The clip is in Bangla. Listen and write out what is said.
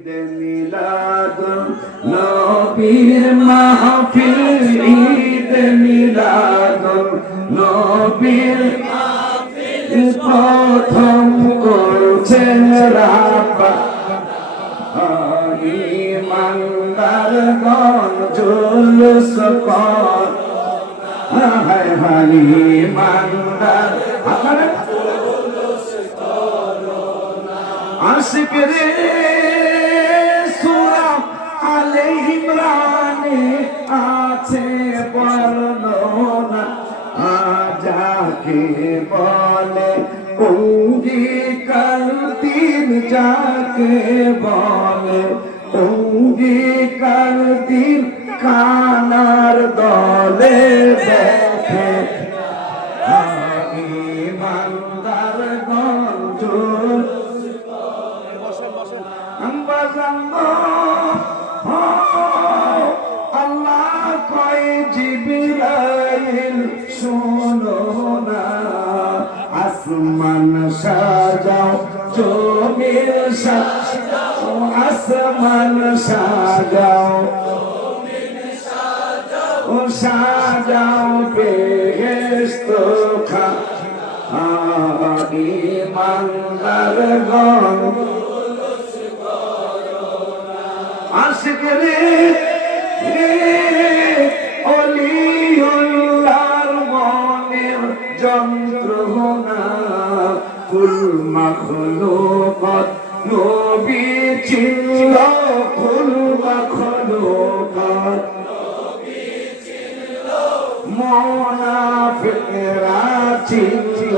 ঈদ মিলাদুন নবীর মাহফিল, ঈদ মিলাদুন নবীর মাহফিল প্রথম করছেন রাব্বানি। ইমানদারগণ জুলুস কর, হায় হায় ইমানদার আপনারা আশিক রে সূরা আলে ইমরানে আছে বর্ণনা, যাকে বলে অঙ্গীকার দিন, যাকে বলে অঙ্গীকার দিন, কানার দলে দেখে ইমানদার গঞ্জ আল্লাহ কয় জিবরাইল শোনো না, আসমান সাজাও জমিন সাজাও, আসমান সাজাও ও সাজাও বেহেশত খানি। ইমানদারগণ আশিক রে অলিউল্লাহর মনের যন্ত্রণা, কুল মাখলুকাত নবী ছিল, কুল মাখলুকাত মুনাফিকরা ছিল